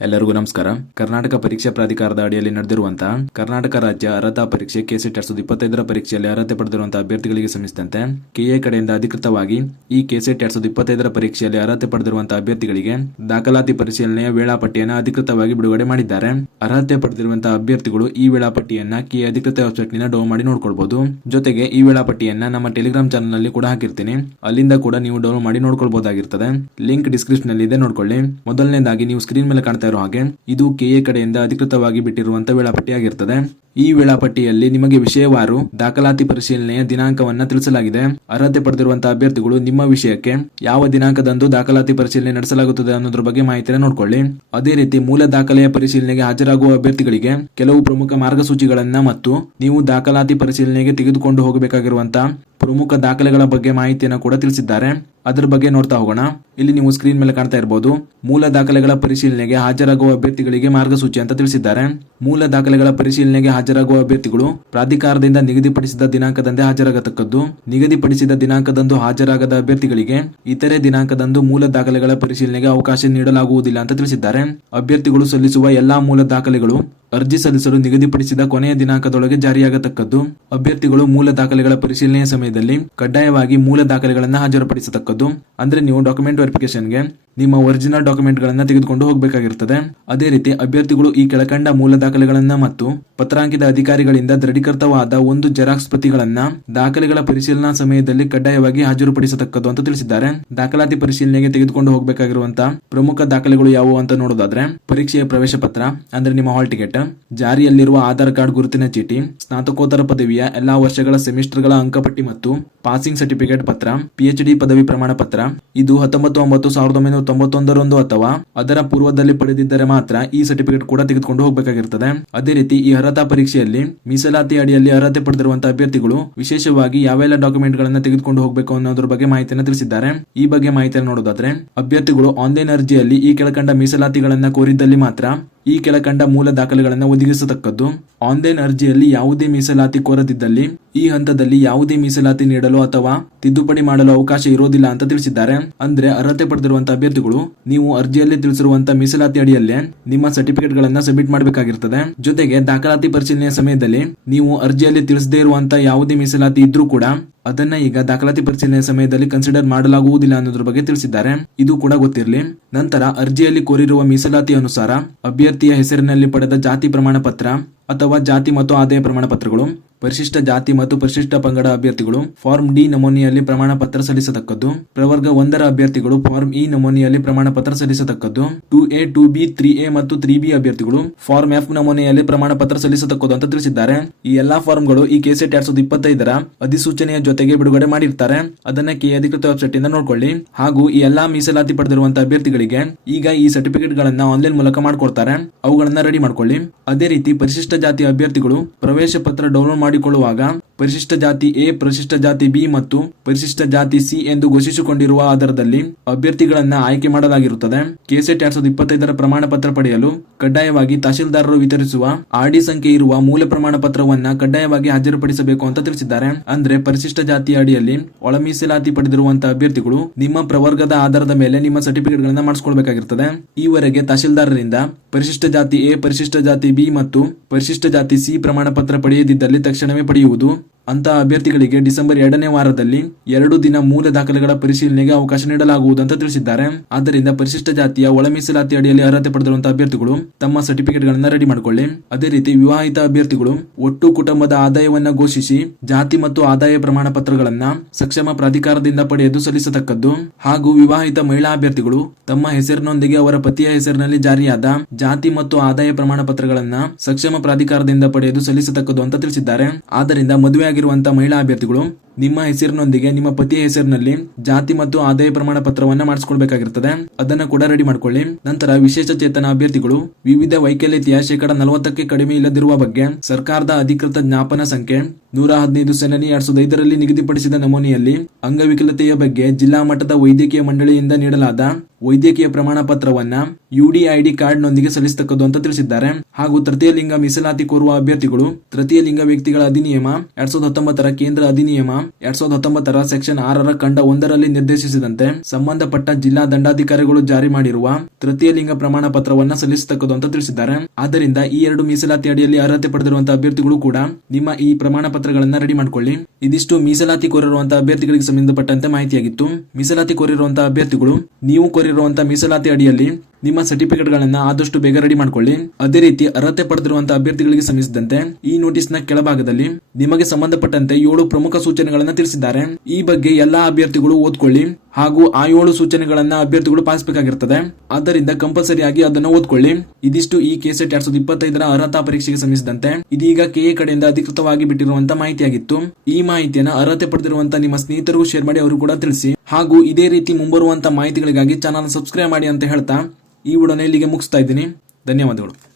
ಎಲ್ಲರಿಗೂ ನಮಸ್ಕಾರ. ಕರ್ನಾಟಕ ಪರೀಕ್ಷಾ ಪ್ರಾಧಿಕಾರದ ಅಡಿಯಲ್ಲಿ ನಡೆದಿರುವಂತಹ ಕರ್ನಾಟಕ ರಾಜ್ಯ ಅರ್ಹತಾ ಪರೀಕ್ಷೆ ಕೆಸೆಟ್ 2025 ಪರೀಕ್ಷೆಯಲ್ಲಿ ಅರ್ಹತೆ ಪಡೆದಿರುವಂತಹ ಅಭ್ಯರ್ಥಿಗಳಿಗೆ ಸಂಬಂಧಿಸಿದಂತೆ ಕೆಎ ಕಡೆಯಿಂದ ಅಧಿಕೃತವಾಗಿ ಈ ಕೆಸೆಟ್ 2025 ಪರೀಕ್ಷೆಯಲ್ಲಿ ಅರ್ಹತೆ ಪಡೆದಿರುವಂತಹ ಅಭ್ಯರ್ಥಿಗಳಿಗೆ ದಾಖಲಾತಿ ಪರಿಶೀಲನೆಯ ವೇಳಾಪಟ್ಟಿಯನ್ನು ಅಧಿಕೃತವಾಗಿ ಬಿಡುಗಡೆ ಮಾಡಿದ್ದಾರೆ. ಅರ್ಹತೆ ಪಡೆದಿರುವಂತಹ ಅಭ್ಯರ್ಥಿಗಳು ಈ ವೇಳಾಪಟ್ಟಿಯನ್ನ ಕೆಎ ಅಧಿಕೃತ ವೆಬ್ಸೈಟ್ ನಿಂದ ಡೌನ್ ಮಾಡಿ ನೋಡ್ಕೊಳ್ಬಹುದು. ಜೊತೆಗೆ ಈ ವೇಳಾಪಟ್ಟಿಯನ್ನ ನಮ್ಮ ಟೆಲಿಗ್ರಾಮ್ ಚಾನಲ್ ನಲ್ಲಿ ಕೂಡ ಹಾಕಿರ್ತೀನಿ, ಅಲ್ಲಿಂದ ಕೂಡ ನೀವು ಡೌನ್ ಮಾಡಿ ನೋಡ್ಕೊಳ್ಬಹುದಾಗಿರ್ತದೆ. ಲಿಂಕ್ ಡಿಸ್ಕ್ರಿಪ್ಷನ್ ನಲ್ಲಿ ಇದೆ, ನೋಡ್ಕೊಳ್ಳಿ. ಮೊದಲನೇದಾಗಿ ನೀವು ಸ್ಕ್ರೀನ್ ಮೇಲೆ ಕಾಣ್ತಾ ಇರೋ ಹಾಗೆ ಇದು ಕೆಎ ಕಡೆಯಿಂದ ಅಧಿಕೃತವಾಗಿ ಬಿಟ್ಟಿರುವಂತಹ ವೇಳಾಪಟ್ಟಿ ಆಗಿರ್ತದೆ. ಈ ವೇಳಾಪಟ್ಟಿಯಲ್ಲಿ ನಿಮಗೆ ವಿಷಯವಾರು ದಾಖಲಾತಿ ಪರಿಶೀಲನೆಯ ದಿನಾಂಕವನ್ನ ತಿಳಿಸಲಾಗಿದೆ. ಅರ್ಹತೆ ಪಡೆದಿರುವಂತಹ ಅಭ್ಯರ್ಥಿಗಳು ನಿಮ್ಮ ವಿಷಯಕ್ಕೆ ಯಾವ ದಿನಾಂಕದಂದು ದಾಖಲಾತಿ ಪರಿಶೀಲನೆ ನಡೆಸಲಾಗುತ್ತದೆ ಅನ್ನೋದ್ರ ಬಗ್ಗೆ ಮಾಹಿತಿಯನ್ನು ನೋಡ್ಕೊಳ್ಳಿ. ಅದೇ ರೀತಿ ಮೂಲ ದಾಖಲೆಯ ಪರಿಶೀಲನೆಗೆ ಹಾಜರಾಗುವ ಅಭ್ಯರ್ಥಿಗಳಿಗೆ ಕೆಲವು ಪ್ರಮುಖ ಮಾರ್ಗಸೂಚಿಗಳನ್ನ ಮತ್ತು ನೀವು ದಾಖಲಾತಿ ಪರಿಶೀಲನೆಗೆ ತೆಗೆದುಕೊಂಡು ಹೋಗಬೇಕಾಗಿರುವಂತಹ ಪ್ರಮುಖ ದಾಖಲೆಗಳ ಬಗ್ಗೆ ಮಾಹಿತಿಯನ್ನು ಕೂಡ ತಿಳಿಸಿದ್ದಾರೆ. ಅದರ ಬಗ್ಗೆ ನೋಡ್ತಾ ಹೋಗೋಣ. ಇಲ್ಲಿ ನೀವು ಸ್ಕ್ರೀನ್ ಮೇಲೆ ಕಾಣ್ತಾ ಇರಬಹುದು, ಮೂಲ ದಾಖಲೆಗಳ ಪರಿಶೀಲನೆಗೆ ಹಾಜರಾಗುವ ಅಭ್ಯರ್ಥಿಗಳಿಗೆ ಮಾರ್ಗಸೂಚಿ ಅಂತ ತಿಳಿಸಿದ್ದಾರೆ. ಮೂಲ ದಾಖಲೆಗಳ ಪರಿಶೀಲನೆಗೆ ಹಾಜರಾಗುವ ಅಭ್ಯರ್ಥಿಗಳು ಪ್ರಾಧಿಕಾರದಿಂದ ನಿಗದಿಪಡಿಸಿದ ದಿನಾಂಕದಂದೇ ಹಾಜರಾಗತಕ್ಕದ್ದು. ನಿಗದಿಪಡಿಸಿದ ದಿನಾಂಕದಂದು ಹಾಜರಾಗದ ಅಭ್ಯರ್ಥಿಗಳಿಗೆ ಇತರೆ ದಿನಾಂಕದಂದು ಮೂಲ ದಾಖಲೆಗಳ ಪರಿಶೀಲನೆಗೆ ಅವಕಾಶ ನೀಡಲಾಗುವುದಿಲ್ಲ ಅಂತ ತಿಳಿಸಿದ್ದಾರೆ. ಅಭ್ಯರ್ಥಿಗಳು ಸಲ್ಲಿಸುವ ಎಲ್ಲಾ ಮೂಲ ದಾಖಲೆಗಳು ಅರ್ಜಿ ಸಲ್ಲಿಸಲು ನಿಗದಿಪಡಿಸಿದ ಕೊನೆಯ ದಿನಾಂಕದೊಳಗೆ ಜಾರಿಯಾಗತಕ್ಕದ್ದು. ಅಭ್ಯರ್ಥಿಗಳು ಮೂಲ ದಾಖಲೆಗಳ ಪರಿಶೀಲನೆಯ ಸಮಯದಲ್ಲಿ ಕಡ್ಡಾಯವಾಗಿ ಮೂಲ ದಾಖಲೆಗಳನ್ನು ಹಾಜರುಪಡಿಸತಕ್ಕದ್ದು. ಅಂದ್ರೆ ನೀವು ಡಾಕ್ಯುಮೆಂಟ್ ವೆರಿಫಿಕೇಶನ್ಗೆ ನಿಮ್ಮ ಒರಿಜಿನಲ್ ಡಾಕ್ಯುಮೆಂಟ್ ಗಳನ್ನ ತೆಗೆದುಕೊಂಡು ಹೋಗಬೇಕಾಗಿರುತ್ತದೆ. ಅದೇ ರೀತಿ ಅಭ್ಯರ್ಥಿಗಳು ಈ ಕೆಳಕಂಡ ಮೂಲ ದಾಖಲೆಗಳನ್ನ ಮತ್ತು ಪತ್ರಾಂಕಿತ ಅಧಿಕಾರಿಗಳಿಂದ ದೃಢೀಕೃತವಾದ ಒಂದು ಜೆರಾಕ್ಸ್ ಪ್ರತಿಗಳನ್ನ ದಾಖಲೆಗಳ ಪರಿಶೀಲನಾ ಸಮಯದಲ್ಲಿ ಕಡ್ಡಾಯವಾಗಿ ಹಾಜರುಪಡಿಸತಕ್ಕದ್ದು ಅಂತ ತಿಳಿಸಿದ್ದಾರೆ. ದಾಖಲಾತಿ ಪರಿಶೀಲನೆಗೆ ತೆಗೆದುಕೊಂಡು ಹೋಗಬೇಕಾಗಿರುವಂತಹ ಪ್ರಮುಖ ದಾಖಲೆಗಳು ಯಾವುವು ಅಂತ ನೋಡೋದಾದ್ರೆ ಪರೀಕ್ಷೆಯ ಪ್ರವೇಶ ಪತ್ರ ಅಂದ್ರೆ ನಿಮ್ಮ ಹಾಲ್ ಟಿಕೆಟ್, ಜಾರಿಯಲ್ಲಿರುವ ಆಧಾರ್ ಕಾರ್ಡ್ ಗುರುತಿನ ಚೀಟಿ, ಸ್ನಾತಕೋತ್ತರ ಪದವಿಯ ಎಲ್ಲಾ ವರ್ಷಗಳ ಸೆಮಿಸ್ಟರ್ಗಳ ಅಂಕಪಟ್ಟಿ ಮತ್ತು ಪಾಸಿಂಗ್ ಸರ್ಟಿಫಿಕೇಟ್ ಪತ್ರ, ಪಿಎಚ್ಡಿ ಪದವಿ ಪ್ರಮಾಣ ಪತ್ರ. ಇದು 19/9/1991 ಅಥವಾ ಅದರ ಪೂರ್ವದಲ್ಲಿ ಪಡೆದಿದ್ದರೆ ಮಾತ್ರ ಈ ಸರ್ಟಿಫಿಕೇಟ್ ಕೂಡ ತೆಗೆದುಕೊಂಡು ಹೋಗಬೇಕಾಗಿರುತ್ತದೆ. ಅದೇ ರೀತಿ ಈ ಅರ್ಹತಾ ಪರೀಕ್ಷೆಯಲ್ಲಿ ಮೀಸಲಾತಿ ಅಡಿಯಲ್ಲಿ ಅರ್ಹತೆ ಪಡೆದಿರುವಂತಹ ಅಭ್ಯರ್ಥಿಗಳು ವಿಶೇಷವಾಗಿ ಯಾವೆಲ್ಲ ಡಾಕ್ಯುಮೆಂಟ್ ಗಳನ್ನ ತೆಗೆದುಕೊಂಡು ಹೋಗಬೇಕು ಅನ್ನೋದ್ರ ಬಗ್ಗೆ ಮಾಹಿತಿಯನ್ನು ತಿಳಿಸಿದ್ದಾರೆ. ಈ ಬಗ್ಗೆ ಮಾಹಿತಿಯನ್ನು ನೋಡೋದಾದ್ರೆ ಅಭ್ಯರ್ಥಿಗಳು ಆನ್ಲೈನ್ ಅರ್ಜಿಯಲ್ಲಿ ಈ ಕೆಳಕಂಡ ಮೀಸಲಾತಿಗಳನ್ನ ಕೋರಿದ್ದಲ್ಲಿ ಮಾತ್ರ ಈ ಕೆಳಕಂಡ ಮೂಲ ದಾಖಲೆಗಳನ್ನು ಒದಗಿಸತಕ್ಕದ್ದು. ಆನ್ಲೈನ್ ಅರ್ಜಿಯಲ್ಲಿ ಯಾವುದೇ ಮೀಸಲಾತಿ ಕೋರದಿದ್ದಲ್ಲಿ ಈ ಹಂತದಲ್ಲಿ ಯಾವುದೇ ಮೀಸಲಾತಿ ನೀಡಲು ಅಥವಾ ತಿದ್ದುಪಡಿ ಮಾಡಲು ಅವಕಾಶ ಇರೋದಿಲ್ಲ ಅಂತ ತಿಳಿಸಿದ್ದಾರೆ. ಅಂದ್ರೆ ಅರ್ಹತೆ ಪಡೆದಿರುವಂತಹ ಅಭ್ಯರ್ಥಿಗಳು ನೀವು ಅರ್ಜಿಯಲ್ಲಿ ತಿಳಿಸಿರುವಂತಹ ಮೀಸಲಾತಿ ಅಡಿಯಲ್ಲೇ ನಿಮ್ಮ ಸರ್ಟಿಫಿಕೇಟ್ ಗಳನ್ನ ಸಬ್ಮಿಟ್ ಮಾಡಬೇಕಾಗಿರ್ತದೆ. ಜೊತೆಗೆ ದಾಖಲಾತಿ ಪರಿಶೀಲನೆಯ ಸಮಯದಲ್ಲಿ ನೀವು ಅರ್ಜಿಯಲ್ಲಿ ತಿಳಿಸದೇ ಇರುವಂತಹ ಯಾವುದೇ ಮೀಸಲಾತಿ ಇದ್ರೂ ಕೂಡ ಅದನ್ನ ಈಗ ದಾಖಲಾತಿ ಪರಿಶೀಲನೆಯ ಸಮಯದಲ್ಲಿ ಕನ್ಸಿಡರ್ ಮಾಡಲಾಗುವುದಿಲ್ಲ ಅನ್ನೋದ್ರ ಬಗ್ಗೆ ತಿಳಿಸಿದ್ದಾರೆ. ಇದು ಕೂಡ ಗೊತ್ತಿರಲಿ. ನಂತರ ಅರ್ಜಿಯಲ್ಲಿ ಕೋರಿರುವ ಮೀಸಲಾತಿ ಅನುಸಾರ ಅಭ್ಯರ್ಥಿಯ ಹೆಸರಿನಲ್ಲಿ ಪಡೆದ ಜಾತಿ ಪ್ರಮಾಣ ಪತ್ರ ಅಥವಾ ಜಾತಿ ಮತ್ತು ಆದಾಯ ಪ್ರಮಾಣ ಪತ್ರಗಳು, ಪರಿಶಿಷ್ಟ ಜಾತಿ ಮತ್ತು ಪರಿಶಿಷ್ಟ ಪಂಗಡ ಅಭ್ಯರ್ಥಿಗಳು ಫಾರ್ಮ್ ಡಿ ನಮೂನೆಯಲ್ಲಿ ಪ್ರಮಾಣ ಪತ್ರ ಸಲ್ಲಿಸತಕ್ಕದ್ದು. ಪ್ರವರ್ಗ 1ರ ಅಭ್ಯರ್ಥಿಗಳು ಫಾರ್ಮ್ ಇ ನಮೂನೆಯಲ್ಲಿ ಪ್ರಮಾಣ ಪತ್ರ ಸಲ್ಲಿಸತಕ್ಕದ್ದು. 2A 2B 3A ಮತ್ತು 3B ಅಭ್ಯರ್ಥಿಗಳು ಫಾರ್ಮ್ ಎಫ್ ನಮೂನೆಯಲ್ಲಿ ಪ್ರಮಾಣ ಪತ್ರ ಸಲ್ಲಿಸತಕ್ಕದ್ದು ಅಂತ ತಿಳಿಸಿದ್ದಾರೆ. ಈ ಎಲ್ಲಾ ಫಾರ್ಮ್ಗಳು ಈ ಕೆಸೆಟ್ 2025 ಅಧಿಸೂಚನೆಯ ಜೊತೆಗೆ ಬಿಡುಗಡೆ ಮಾಡಿರ್ತಾರೆ. ಅದನ್ನ ಕೆ ಅಧಿಕೃತ ವೆಬ್ಸೈಟ್ ಇಂದ ನೋಡ್ಕೊಳ್ಳಿ. ಹಾಗೂ ಈ ಎಲ್ಲಾ ಮೀಸಲಾತಿ ಪಡೆದಿರುವಂತಹ ಅಭ್ಯರ್ಥಿಗಳಿಗೆ ಈಗ ಈ ಸರ್ಟಿಫಿಕೇಟ್ ಗಳನ್ನ ಆನ್ಲೈನ್ ಮೂಲಕ ಮಾಡ್ಕೊಡ್ತಾರೆ. ಅವುಗಳನ್ನ ರೆಡಿ ಮಾಡ್ಕೊಳ್ಳಿ. ಅದೇ ರೀತಿ ಪರಿಶಿಷ್ಟ ಜಾತಿ ಅಭ್ಯರ್ಥಿಗಳು ಪ್ರವೇಶ ಪತ್ರ ಡೌನ್ಲೋಡ್ ಮಾಡಿಕೊಳ್ಳುವಾಗ ಪರಿಶಿಷ್ಟ ಜಾತಿ ಎ, ಪರಿಶಿಷ್ಟ ಜಾತಿ ಬಿ ಮತ್ತು ಪರಿಶಿಷ್ಟ ಜಾತಿ ಸಿ ಎಂದು ಘೋಷಿಸಿಕೊಂಡಿರುವ ಆಧಾರದಲ್ಲಿ ಅಭ್ಯರ್ಥಿಗಳನ್ನ ಆಯ್ಕೆ ಮಾಡಲಾಗಿರುತ್ತದೆ. ಕೆಸೆಟ್ 2025 ಪ್ರಮಾಣ ಪತ್ರ ಪಡೆಯಲು ಕಡ್ಡಾಯವಾಗಿ ತಹಶೀಲ್ದಾರರು ವಿತರಿಸುವ ಆರ್ಡಿ ಸಂಖ್ಯೆ ಇರುವ ಮೂಲ ಪ್ರಮಾಣ ಪತ್ರವನ್ನ ಕಡ್ಡಾಯವಾಗಿ ಹಾಜರುಪಡಿಸಬೇಕು ಅಂತ ತಿಳಿಸಿದ್ದಾರೆ. ಅಂದ್ರೆ ಪರಿಶಿಷ್ಟ ಜಾತಿಯ ಅಡಿಯಲ್ಲಿ ಒಳ ಮೀಸಲಾತಿ ಪಡೆದಿರುವಂತಹ ಅಭ್ಯರ್ಥಿಗಳು ನಿಮ್ಮ ಪ್ರವರ್ಗದ ಆಧಾರದ ಮೇಲೆ ನಿಮ್ಮ ಸರ್ಟಿಫಿಕೇಟ್ ಗಳನ್ನ ಮಾಡಿಸಿಕೊಳ್ಬೇಕಾಗಿರ್ತದೆ. ಈವರೆಗೆ ತಹಶೀಲ್ದಾರರಿಂದ ಪರಿಶಿಷ್ಟ ಜಾತಿ ಎ, ಪರಿಶಿಷ್ಟ ಜಾತಿ ಬಿ ಮತ್ತು ಪರಿಶಿಷ್ಟ ಜಾತಿ ಸಿ ಪ್ರಮಾಣ ಪತ್ರ ಪಡೆಯದಿದ್ದಲ್ಲಿ ತಕ್ಷಣವೇ ಪಡೆಯುವುದು. ಅಂತಹ ಅಭ್ಯರ್ಥಿಗಳಿಗೆ ಡಿಸೆಂಬರ್ 2ನೇ ವಾರದಲ್ಲಿ 2 ದಿನ ಮೂಲ ದಾಖಲೆಗಳ ಪರಿಶೀಲನೆಗೆ ಅವಕಾಶ ನೀಡಲಾಗುವುದು ಅಂತ ತಿಳಿಸಿದ್ದಾರೆ. ಆದ್ದರಿಂದ ಪರಿಶಿಷ್ಟ ಜಾತಿಯ ಒಳ ಮೀಸಲಾತಿ ಅಡಿಯಲ್ಲಿ ಅರ್ಹತೆ ಪಡೆದಿರುವಂತಹ ಅಭ್ಯರ್ಥಿಗಳು ತಮ್ಮ ಸರ್ಟಿಫಿಕೇಟ್ ಗಳನ್ನ ರೆಡಿ ಮಾಡಿಕೊಳ್ಳಿ. ಅದೇ ರೀತಿ ವಿವಾಹಿತ ಅಭ್ಯರ್ಥಿಗಳು ಒಟ್ಟು ಕುಟುಂಬದ ಆದಾಯವನ್ನ ಘೋಷಿಸಿ ಜಾತಿ ಮತ್ತು ಆದಾಯ ಪ್ರಮಾಣ ಪತ್ರಗಳನ್ನ ಸಕ್ಷಮ ಪ್ರಾಧಿಕಾರದಿಂದ ಪಡೆಯಲು ಸಲ್ಲಿಸತಕ್ಕದ್ದು. ಹಾಗೂ ವಿವಾಹಿತ ಮಹಿಳಾ ಅಭ್ಯರ್ಥಿಗಳು ತಮ್ಮ ಹೆಸರಿನೊಂದಿಗೆ ಅವರ ಪತಿಯ ಹೆಸರಿನಲ್ಲಿ ಜಾರಿಯಾದ ಜಾತಿ ಮತ್ತು ಆದಾಯ ಪ್ರಮಾಣ ಪತ್ರಗಳನ್ನ ಸಕ್ಷಮ ಪ್ರಾಧಿಕಾರದಿಂದ ಪಡೆಯಲು ಸಲ್ಲಿಸತಕ್ಕದ್ದು ಅಂತ ತಿಳಿಸಿದ್ದಾರೆ. ಆದ್ದರಿಂದ ಮದುವೆ ಆಗಿರುವಂತಹ ಮಹಿಳಾ ಅಭ್ಯರ್ಥಿಗಳು ನಿಮ್ಮ ಹೆಸರಿನೊಂದಿಗೆ ನಿಮ್ಮ ಪತಿಯ ಹೆಸರಿನಲ್ಲಿ ಜಾತಿ ಮತ್ತು ಆದಾಯ ಪ್ರಮಾಣ ಪತ್ರವನ್ನ ಮಾಡಿಸಿಕೊಳ್ಬೇಕಾಗಿರ್ತದೆ. ಅದನ್ನ ಕೂಡ ರೆಡಿ ಮಾಡ್ಕೊಳ್ಳಿ. ನಂತರ ವಿಶೇಷ ಚೇತನ ಅಭ್ಯರ್ಥಿಗಳು ವಿವಿಧ ವೈಕಲ್ಯತೆಯ 40% ಕಡಿಮೆ ಇಲ್ಲದಿರುವ ಬಗ್ಗೆ ಸರ್ಕಾರದ ಅಧಿಕೃತ ಜ್ಞಾಪನ ಸಂಖ್ಯೆ 115 ಸೆಣನಿ 2005 ನಿಗದಿಪಡಿಸಿದ ನಮೂನೆಯಲ್ಲಿ ಅಂಗವಿಕಲತೆಯ ಬಗ್ಗೆ ಜಿಲ್ಲಾ ಮಟ್ಟದ ವೈದ್ಯಕೀಯ ಮಂಡಳಿಯಿಂದ ನೀಡಲಾದ ವೈದ್ಯಕೀಯ ಪ್ರಮಾಣ ಪತ್ರವನ್ನ ಯುಡಿಐಡಿ ಕಾರ್ಡ್ ನೊಂದಿಗೆ ಸಲ್ಲಿಸತಕ್ಕದ್ದು ಅಂತ ತಿಳಿಸಿದ್ದಾರೆ. ಹಾಗೂ ತೃತೀಯ ಲಿಂಗ ಮೀಸಲಾತಿ ಕೋರುವ ಅಭ್ಯರ್ಥಿಗಳು ತೃತೀಯ ಲಿಂಗ ವ್ಯಕ್ತಿಗಳ ಅಧಿನಿಯಮ 2019 ಕೇಂದ್ರ ಅಧಿನಿಯಮ 2019 ಸೆಕ್ಷನ್ 6 ಖಂಡ 1ರಲ್ಲಿ ನಿರ್ದೇಶಿಸಿದಂತೆ ಸಂಬಂಧಪಟ್ಟ ಜಿಲ್ಲಾ ದಂಡಾಧಿಕಾರಿಗಳು ಜಾರಿ ಮಾಡಿರುವ ತೃತೀಯ ಲಿಂಗ ಪ್ರಮಾಣ ಪತ್ರವನ್ನ ಸಲ್ಲಿಸತಕ್ಕದು ಅಂತ ತಿಳಿಸಿದ್ದಾರೆ. ಆದ್ದರಿಂದ ಈ 2 ಮೀಸಲಾತಿ ಅಡಿಯಲ್ಲಿ ಅರ್ಹತೆ ಪಡೆದಿರುವಂತಹ ಅಭ್ಯರ್ಥಿಗಳು ಕೂಡ ನಿಮ್ಮ ಈ ಪ್ರಮಾಣ ಪತ್ರಗಳನ್ನ ರೆಡಿ ಮಾಡ್ಕೊಳ್ಳಿ. ಇದಿಷ್ಟು ಮೀಸಲಾತಿ ಕೋರಿರುವಂತಹ ಅಭ್ಯರ್ಥಿಗಳಿಗೆ ಸಂಬಂಧಪಟ್ಟಂತೆ ಮಾಹಿತಿಯಾಗಿತ್ತು. ಮೀಸಲಾತಿ ಕೋರಿರುವಂತಹ ಅಭ್ಯರ್ಥಿಗಳು ನೀವು ಕೋರಿರುವಂತಹ ಮೀಸಲಾತಿ ಅಡಿಯಲ್ಲಿ ನಿಮ್ಮ ಸರ್ಟಿಫಿಕೇಟ್ ಗಳನ್ನ ಆದಷ್ಟು ಬೇಗ ರೆಡಿ ಮಾಡ್ಕೊಳ್ಳಿ. ಅದೇ ರೀತಿ ಅರ್ಹತೆ ಪಡೆದಿರುವಂತಹ ಅಭ್ಯರ್ಥಿಗಳಿಗೆ ಸಂಬಂಧಿಸಿದಂತೆ ಈ ನೋಟಿಸ್ ನ ಕೆಳಭಾಗದಲ್ಲಿ ನಿಮಗೆ ಸಂಬಂಧಪಟ್ಟಂತೆ 7 ಪ್ರಮುಖ ಸೂಚನೆಗಳನ್ನ ತಿಳಿಸಿದ್ದಾರೆ. ಈ ಬಗ್ಗೆ ಎಲ್ಲಾ ಅಭ್ಯರ್ಥಿಗಳು ಓದ್ಕೊಳ್ಳಿ ಹಾಗೂ ಆ 7 ಸೂಚನೆಗಳನ್ನ ಅಭ್ಯರ್ಥಿಗಳು ಪಾಲಿಸಬೇಕಾಗಿರುತ್ತದೆ. ಆದ್ದರಿಂದ ಕಂಪಲ್ಸರಿ ಆಗಿ ಅದನ್ನು ಓದ್ಕೊಳ್ಳಿ. ಇದಿಷ್ಟು ಈ ಕೆಸೆಟ್ 2025 ಅರ್ಹತಾ ಪರೀಕ್ಷೆಗೆ ಸಂಬಂಧಿಸಿದಂತೆ ಇದೀಗ ಕೆಎ ಕಡೆಯಿಂದ ಅಧಿಕೃತವಾಗಿ ಬಿಟ್ಟಿರುವಂತಹ ಮಾಹಿತಿಯಾಗಿತ್ತು. ಈ ಮಾಹಿತಿಯನ್ನು ಅರ್ಹತೆ ಪಡೆದಿರುವಂತಹ ನಿಮ್ಮ ಸ್ನೇಹಿತರಿಗೂ ಶೇರ್ ಮಾಡಿ, ಅವರು ಕೂಡ ತಿಳಿಸಿ. ಹಾಗೂ ಇದೇ ರೀತಿ ಮುಂಬರುವಂತಹ ಮಾಹಿತಿಗಳಿಗಾಗಿ ಚಾನಲ್ ಸಬ್ಸ್ಕ್ರೈಬ್ ಮಾಡಿ ಅಂತ ಹೇಳ್ತಾ ಈ ವಿಡಿಯೋನ ಇಲ್ಲಿಗೆ ಮುಗಿಸ್ತಾ ಇದ್ದೀನಿ. ಧನ್ಯವಾದಗಳು.